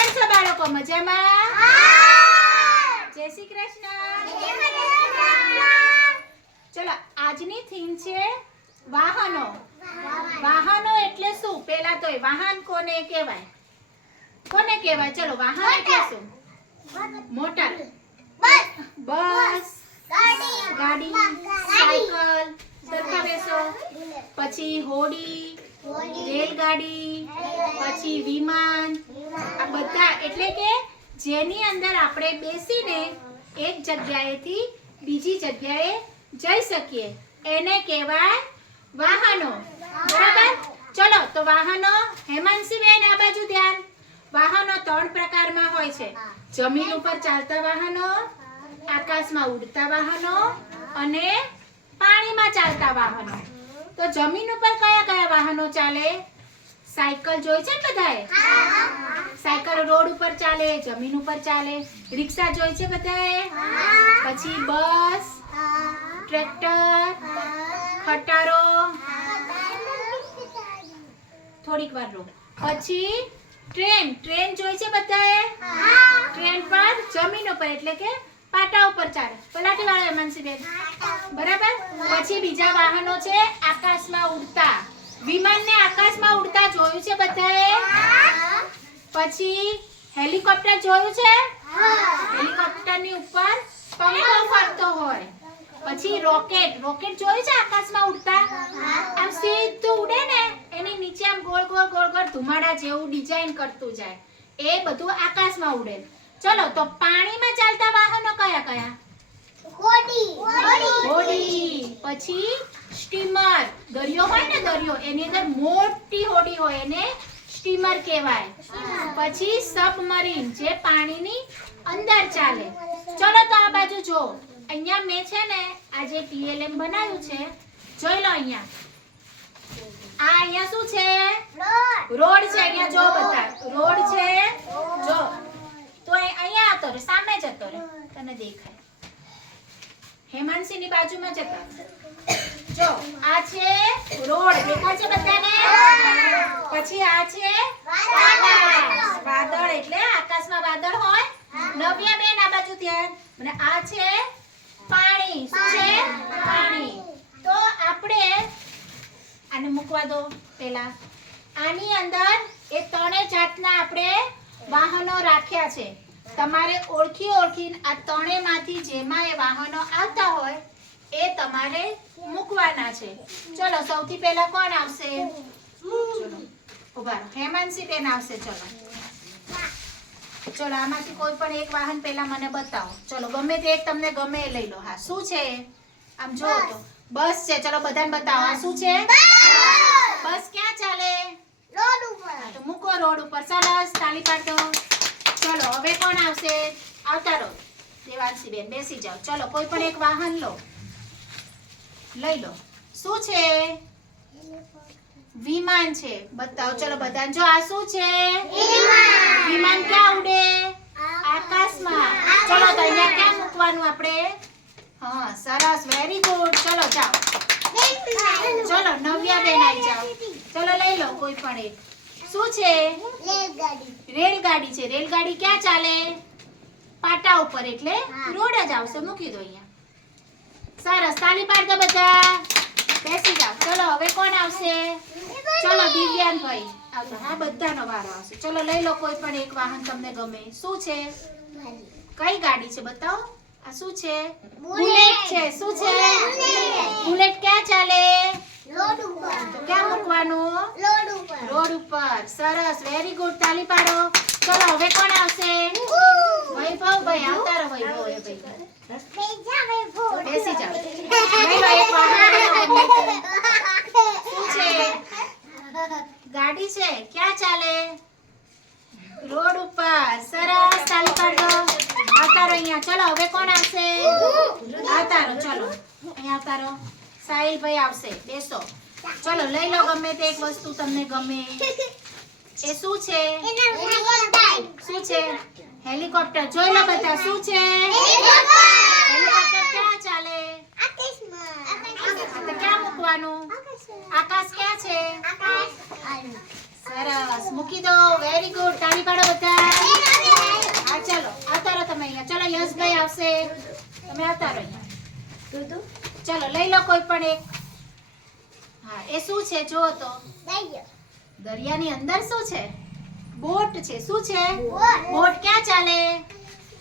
કેમ છો બાળકો? મજામાં? જય શ્રી કૃષ્ણ. ચલો આજની થીમ છે વાહનો. વાહનો એટલે શું? પહેલા તો વાહન કોને કહેવાય? કોને કહેવાય? ચલો વાહન એટલે શું? મોટર, બસ, ગાડી, સાયકલ, સરખા બેસો, પછી હોડી, રેલગાડી, પછી વિમાન, આ બધા એટલે કે જેની અંદર આપણે બેસીને એક જગ્યાએથી બીજી જગ્યાએ જઈ શકીએ એને કહેવાય વાહનો. બરાબર? ચલો તો વાહનો, હેમાંશીબેન આ બાજુ ધ્યાન. વાહનો 3 પ્રકારમાં હોય છે. જમીન ઉપર ચાલતા વાહનો, આકાશમાં ઉડતા વાહનો અને પાણીમાં ચાલતા વાહનો. તો જમીન ઉપર કયા કયા વાહનો ચાલે? સાયકલ જોઈ છે ને બધાએ? સાયકલ રોડ ઉપર ચાલે, જમીન ઉપર ચાલે. રિક્ષા જોઈ છે બધાએ? પછી બસ, ટ્રેક્ટર, ખટારો, થોડીક વાર રો. પછી ટ્રેન જોઈ છે બધાએ? ટ્રેન પર જમીન ઉપર એટલે કે પાટા ઉપર ચાલે. પલાટી વાળા માનસીબેન. બરાબર? પછી બીજા વાહનો છે આકાશમાં ઉડતા. વિમાનને આકાશમાં ઉડતા જોયું છે બધાએ? પછી હેલિકોપ્ટર જોયું છે? હેલિકોપ્ટરની ઉપર પંખો ફરતો હોય. પછી રોકેટ જોયું છે આકાશમાં ઉડતા? આમ સીધું ઉડે ને એની નીચે આમ ગોળ ગોળ ધુમાડા જેવું ડિઝાઇન કરતું જાય. એ બધું આકાશમાં ઉડે. ચલો તો પાણીમાં ચાલતા વાહનો કયા કયા? હોડી, પછી સ્ટીમર. દરિયો હોય ને, દરિયો એની અંદર મોટી હોડી હોય એને સ્ટીમર કહેવાય. પછી સબમરીન જે પાણીની અંદર ચાલે. ચલો તો આ બાજુ જો. અહીંયા મેં છે ને આ જે TLM બનાવ્યું છે જોઈ લો. અહીંયા આ અહીંયા શું છે? રોડ છે. અહીંયા જો બધા રોડ છે. જો તો અહીંયા આવતો રે, સામે જતો રે, તને દેખાય. હેમાંશીની બાજુમાં જતા. જો આ છે રોડ, દેખાય છે બધાને? પછી આ છે આકાશ. વાદળ એટલે આકાશમાં વાદળ હોય. નવ્યાબેન આ બાજુ ધ્યાન. અને આ છે પાણી. શું છે? પાણી. તો આપણે આને મૂકવા દો પહેલા. આની અંદર એ 3 જાતના આપણે વાહનો રાખ્યા છે. તમારે ઓળખીને આ 3 માંથી જેમાં એ વાહનો આવતા હોય એ તમારે મૂકવાના છે. ચલો સૌથી પહેલા કોણ આવશે? ચલો ઉભા રહો. હેમાંશીબેન આવશે. ચલો આમાંથી કોઈ પણ એક વાહન પહેલા મને બતાવો. ચલો ગમે તે એક તમને ગમે એ લઈ લો. હા શું છે? આમ જો તો બસ છે. ચલો બધાને બતાવો. આ શું છે? બસ ક્યાં ચાલે? રોડ ઉપર. તો મૂકો રોડ ઉપર. સરસ, તાળી પાડો. ચલો હવે કોણ આવશે? આવતા રહો. દેવાંશીબેન બેસી જાઓ. ચલો કોઈ પણ એક વાહન લો, લઈ લો. શું છે? વિમાન છે. બતાવો. ચલો બધાને. જો આ શું છે? વિમાન ક્યાં ઉડે? આકાશમાં. ચલો તો અહીંયા ક્યાં મૂકવાનું આપણે? હા સરસ, વેરી ગુડ. ચલો જાઓ. ચલો નવ્યાબેન આવી જાઓ. ચલો લઈ લો કોઈ પણ એક. શું છે? રેલગાડી છે. રેલગાડી ક્યાં ચાલે? પાટા ઉપર એટલે રોડ જ આવશે. મૂકી દો અહીંયા. સરસ, તાળી પાડો બધા. બેસી જાઓ. ચલો હવે કોણ આવશે? ચલો દિવ્યાંગભાઈ આવજો. હા બધાનો વારો આવશે. ચલો લઈ લો કોઈ પણ એક વાહન તમને ગમે. શું છે? કઈ ગાડી છે બતાવો. આ શું છે? બુલેટ છે. શું છે? બુલેટ ક્યાં ચાલે? રોડ ઉપર. તો ક્યાં મૂકવાનું? રોડ ઉપર. સરસ, વેરી ગુડ. તાળી પાડો. ચલો હવે કોણ આવશે? વૈભવભાઈ આવતા રહો. વૈભવ બેસી જાઓ. લઈ લો એક વાહન. શું છે? ગાડી છે. ક્યાં ચાલે? રોડ ઉપર. સરસ, તાળી પાડો. આવતા રહો અહીંયા. ચલો હવે કોણ આવશે? આવતા રહો. ચલો અહીંયા આવતા રહો. સાહિલભાઈ આવશે. બેસો. ચલો લઈ લો ગમે તે એક વસ્તુ તમને ગમે. એ શું છે? શું છે? હેલિકોપ્ટર. જોઈ લો બધા. શું છે? હેલિકોપ્ટર ક્યાં ચાલે? આકાશમાં. ક્યાં મૂકવાનું? આકાશ ક્યાં છે? સરસ, મૂકી દો. Very good. તાળી પાડો બધા. તમે અહીંયા. ચલો યશભાઈ આવશે. તમે આવતા રહો અહીંયા. ચલો લઈ લો કોઈ પણ એક. હા એ શું છે જુઓ તો. દરિયાની અંદર શું છે? બોટ છે. શું છે? બોટ ક્યાં ચાલે?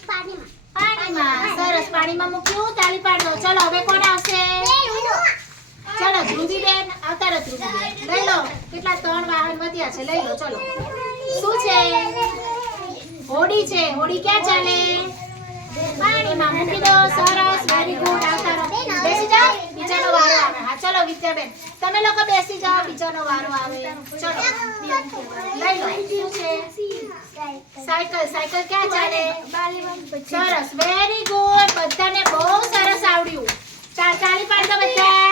પાણીમાં. સરસ, પાણીમાં મૂક્યું. તાળી પાડો. ચલો હવે કોણ આવશે? ચલો ધ્રુવીબેન આવતા રહો. ધ્રુવીબેન લઈ લો. કેટલા 3 વાહન વધ્યા છે. લઈ લો. ચલો શું છે? હોડી છે. હોડી ક્યાં ચાલે? પાણીમાં મૂકી દો. સરસ, વેરી ગુડ. આવતા રહો. બેસી જાઓ. બીજાનો વારો આવે. હા ચલો વિદ્યાબેન તમે લોકો બેસી જાઓ. બીજાનો વારો આવે. ચલો લઈ લો. શું છે? સાયકલ. સાયકલ ક્યાં ચાલે? સરસ, વેરી ગુડ. બધાને બહુ સરસ આવડ્યું. તાળી પાડી દો બધા.